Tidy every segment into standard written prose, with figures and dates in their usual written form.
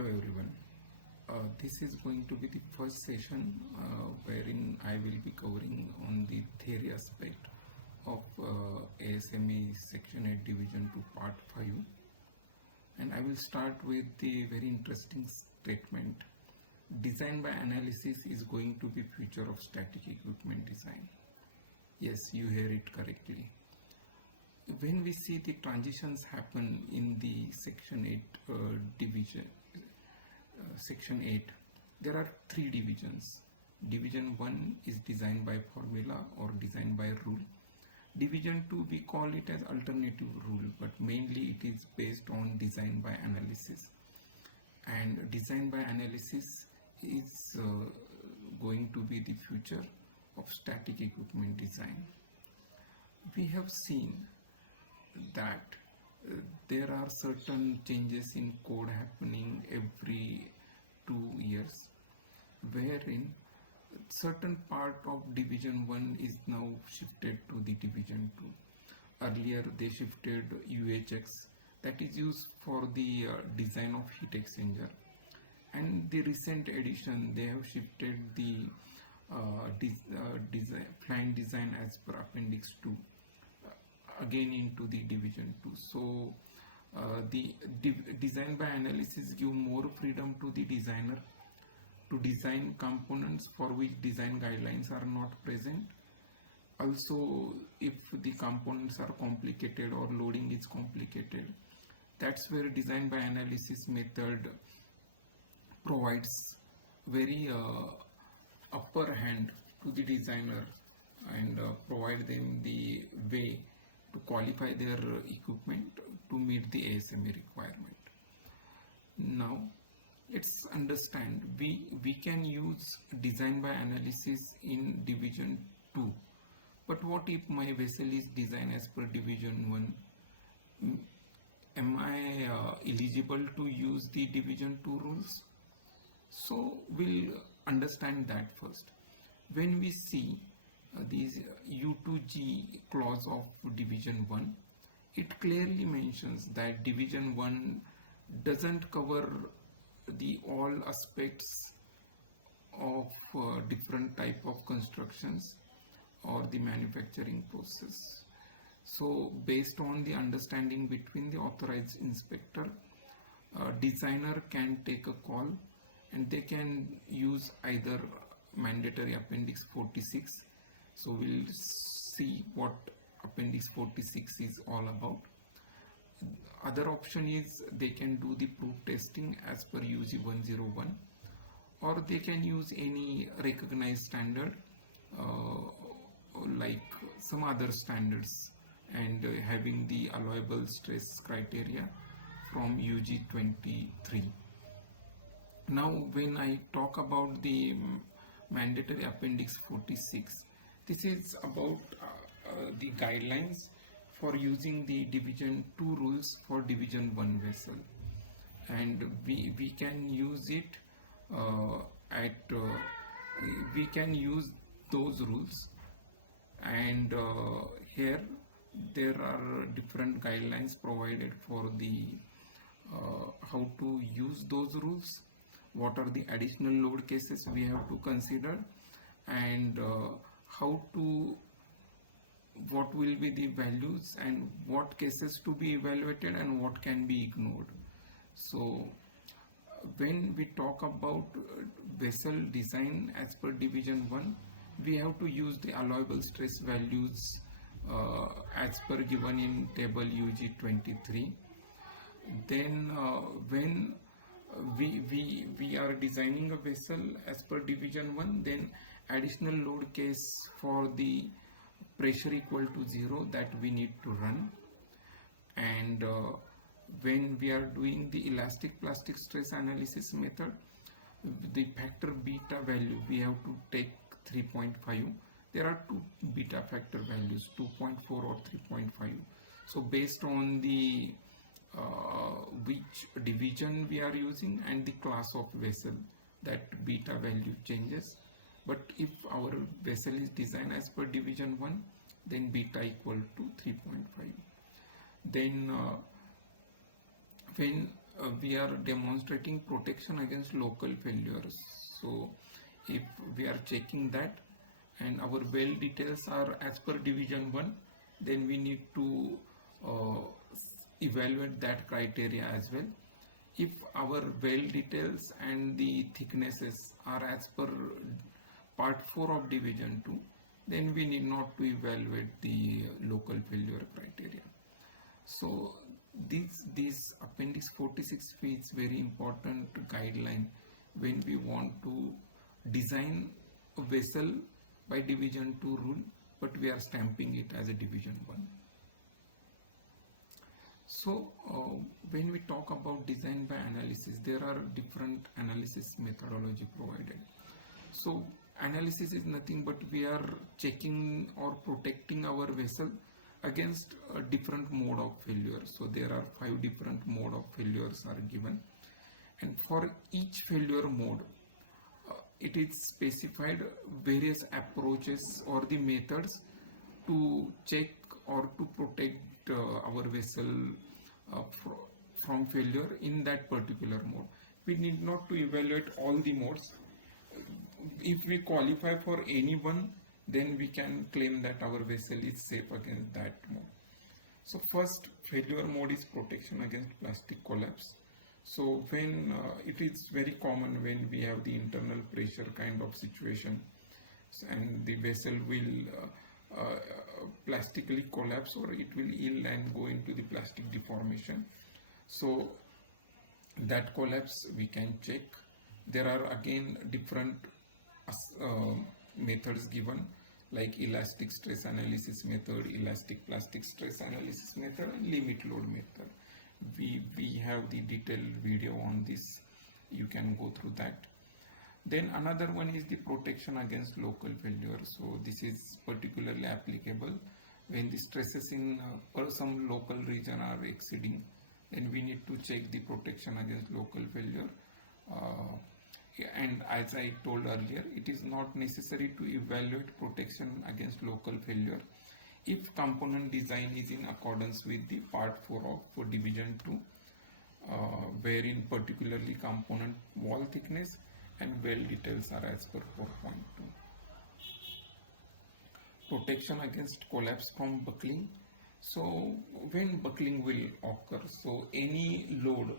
Hello everyone. This is going to be the first session wherein I will be covering on the theory aspect of ASME Section 8 Division 2 Part 5, and I will start with the very interesting statement: design by analysis is going to be future of static equipment design. Yes, you hear it correctly. When we see the transitions happen in the Section 8 division, Section 8, there are three divisions. Division 1 is designed by formula or designed by rule. Division 2, we call it as alternative rule, but mainly it is based on design by analysis. And design by analysis is going to be the future of static equipment design. We have seen that there are certain changes in code happening every 2 years, wherein certain part of division 1 is now shifted to the division 2. Earlier they shifted UHX, that is used for the design of heat exchanger, and the recent addition they have shifted the plant design as per appendix 2 again into the division 2. So the design by analysis give more freedom to the designer to design components for which design guidelines are not present. Also, if the components are complicated or loading is complicated, that's where design by analysis method provides very upper hand to the designer and provide them the way to qualify their equipment to meet the ASME requirement. Now let's understand, we can use design by analysis in division 2, but what if my vessel is designed as per division 1? Am I eligible to use the division 2 rules? So we'll understand that first. When we see these U2G clause of division 1, it clearly mentions that division 1 doesn't cover the all aspects of different type of constructions or the manufacturing process. So based on the understanding between the authorized inspector, designer can take a call and they can use either mandatory appendix 46. So we'll see what appendix 46 is all about. Other option is they can do the proof testing as per UG 101, or they can use any recognized standard like some other standards and having the allowable stress criteria from UG 23. Now when I talk about the mandatory appendix 46, this is about the guidelines for using the division 2 rules for division 1 vessel, and we can use it we can use those rules, and here there are different guidelines provided for the how to use those rules, what are the additional load cases we have to consider, and what will be the values and what cases to be evaluated and what can be ignored. So when we talk about vessel design as per division 1, we have to use the allowable stress values as per given in table UG 23. Then when we are designing a vessel as per division 1, then additional load case for the pressure equal to 0 that we need to run, and when we are doing the elastic plastic stress analysis method, the factor beta value we have to take 3.5. There are two beta factor values, 2.4 or 3.5. So based on the which division we are using and the class of vessel, that beta value changes. But if our vessel is designed as per division 1, then beta equal to 3.5. Then when we are demonstrating protection against local failures. So if we are checking that and our well details are as per division 1, then we need to uh, evaluate that criteria as well. If our well details and the thicknesses are as per part 4 of division 2, then we need not to evaluate the local failure criteria. So this appendix 46 is very important guideline when we want to design a vessel by division 2 rule, but we are stamping it as a division 1. So when we talk about design by analysis, there are different analysis methodology provided. So analysis is nothing but we are checking or protecting our vessel against a different mode of failure. So there are 5 different mode of failures are given, and for each failure mode it is specified various approaches or the methods to check or to protect our vessel from failure in that particular mode. We need not to evaluate all the modes. If we qualify for any one, then we can claim that our vessel is safe against that mode. So first failure mode is protection against plastic collapse. So when it is very common when we have the internal pressure kind of situation and the vessel will plastically collapse, or it will yield and go into the plastic deformation. So that collapse we can check. There are again different methods given, like elastic stress analysis method, elastic plastic stress analysis method, and limit load method. We have the detailed video on this, you can go through that. Then another one is the protection against local failure. So this is particularly applicable when the stresses in some local region are exceeding, then we need to check the protection against local failure. And as I told earlier, it is not necessary to evaluate protection against local failure if component design is in accordance with the part 4 of division 2, wherein particularly component wall thickness and well details are as per 4.2. Protection against collapse from buckling. So when buckling will occur, so any load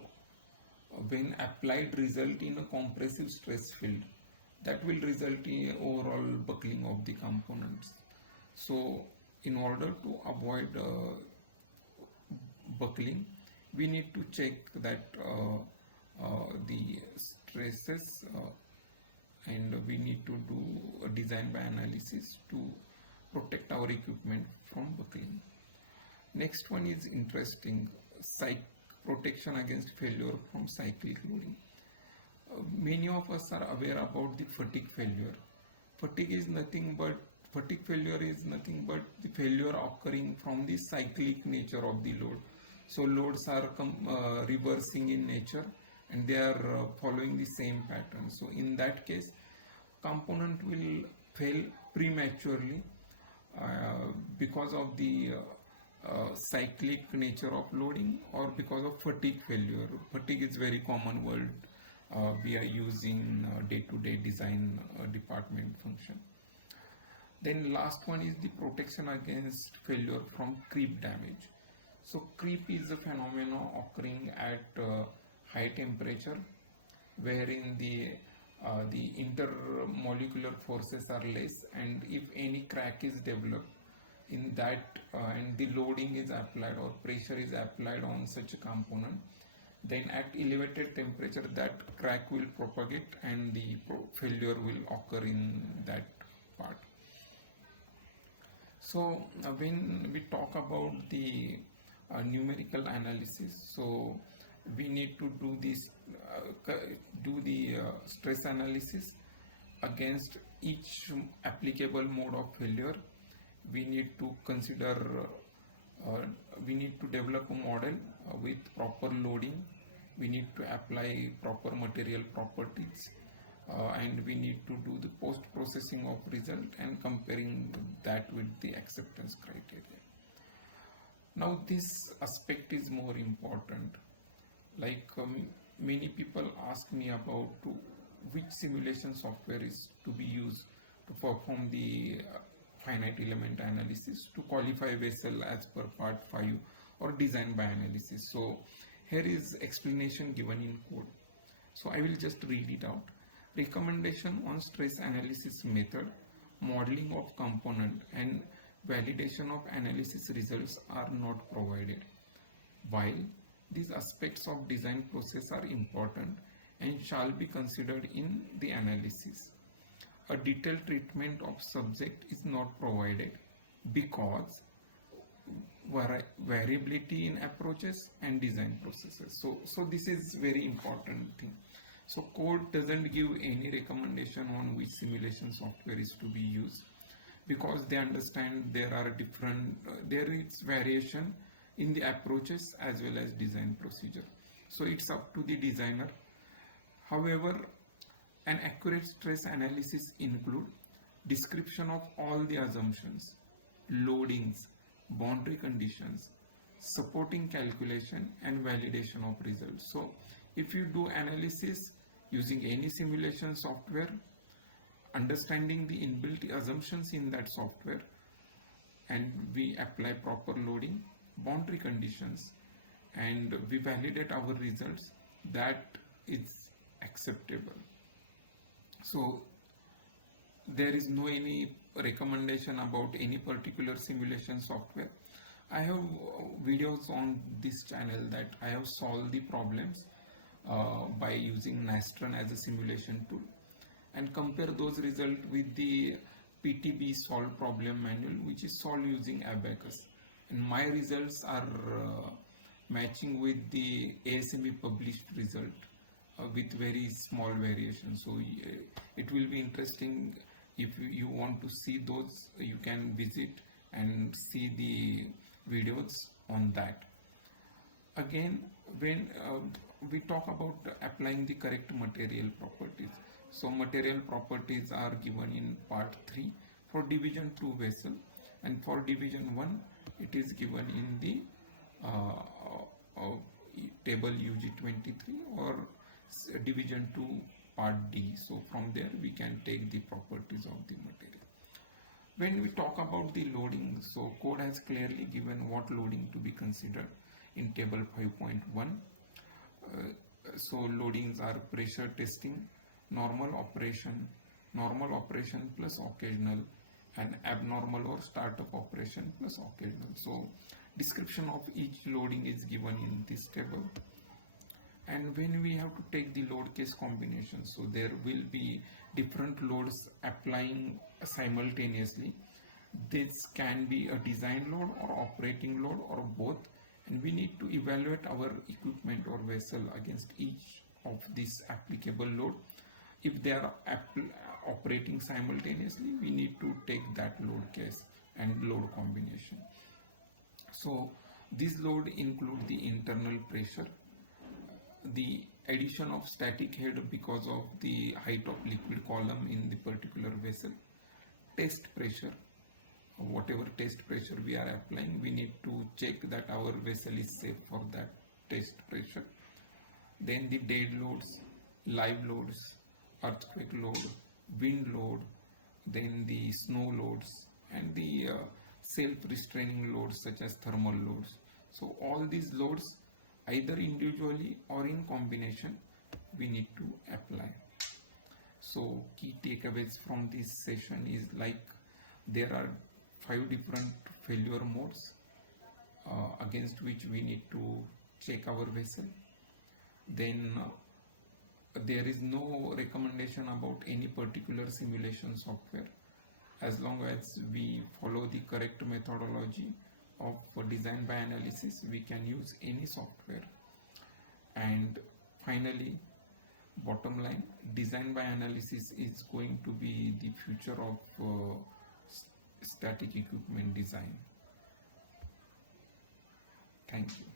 when applied result in a compressive stress field, that will result in overall buckling of the components. So in order to avoid buckling, we need to check that the stresses and we need to do a design by analysis to protect our equipment from buckling. Next one is interesting, protection against failure from cyclic loading. Many of us are aware about the fatigue failure. Fatigue failure is nothing but the failure occurring from the cyclic nature of the load. So loads are reversing in nature and they are following the same pattern. So in that case, component will fail prematurely because of the cyclic nature of loading or because of fatigue failure. Fatigue is very common word we are using day-to-day design department function. Then last one is the protection against failure from creep damage. So creep is a phenomenon occurring at high temperature, wherein the intermolecular forces are less, and if any crack is developed in that and the loading is applied or pressure is applied on such a component, then at elevated temperature that crack will propagate and the failure will occur in that part. So when we talk about the numerical analysis, so we need to do this stress analysis against each applicable mode of failure. We need to consider we need to develop a model with proper loading, we need to apply proper material properties, and we need to do the post-processing of result and comparing that with the acceptance criteria. Now this aspect is more important. Like many people ask me about which simulation software is to be used to perform the finite element analysis to qualify vessel as per part 5 or design by analysis. So here is explanation given in code. So I will just read it out. Recommendation on stress analysis method, modeling of component and validation of analysis results are not provided. While these aspects of design process are important and shall be considered in the analysis, a detailed treatment of subject is not provided because variability in approaches and design processes. So this is very important thing. So code doesn't give any recommendation on which simulation software is to be used, because they understand there are different there is variation in the approaches as well as design procedure. So it's up to the designer. However, an accurate stress analysis include description of all the assumptions, loadings, boundary conditions, supporting calculation and validation of results. So if you do analysis using any simulation software, understanding the inbuilt assumptions in that software, and we apply proper loading, boundary conditions, and we validate our results, that is acceptable. So there is no any recommendation about any particular simulation software. I have videos on this channel that I have solved the problems by using Nastran as a simulation tool, and compare those results with the PTB solve problem manual, which is solved using Abacus, and my results are matching with the ASME published result with very small variations. So it will be interesting. If you want to see those, you can visit and see the videos on that. Again, when we talk about applying the correct material properties, so material properties are given in part 3 for division 2 vessel, and for division 1 it is given in the table UG23 or division 2 part D. So from there we can take the properties of the material. When we talk about the loading, so code has clearly given what loading to be considered in table 5.1. So loadings are pressure testing, normal operation plus occasional, and abnormal or startup operation plus occasional. So description of each loading is given in this table. And when we have to take the load case combination, so there will be different loads applying simultaneously. This can be a design load or operating load or both, and we need to evaluate our equipment or vessel against each of these applicable load. If they are operating simultaneously, we need to take that load case and load combination. So this load include the internal pressure, the addition of static head because of the height of liquid column in the particular vessel, test pressure, whatever test pressure we are applying, we need to check that our vessel is safe for that test pressure. Then the dead loads, live loads, earthquake load, wind load, then the snow loads, and the self-restraining loads such as thermal loads. So all these loads, either individually or in combination, we need to apply. So key takeaways from this session is like there are 5 different failure modes against which we need to check our vessel. Then there is no recommendation about any particular simulation software. As long as we follow the correct methodology of design by analysis, we can use any software. And finally, bottom line, design by analysis is going to be the future of static equipment design. Thank you.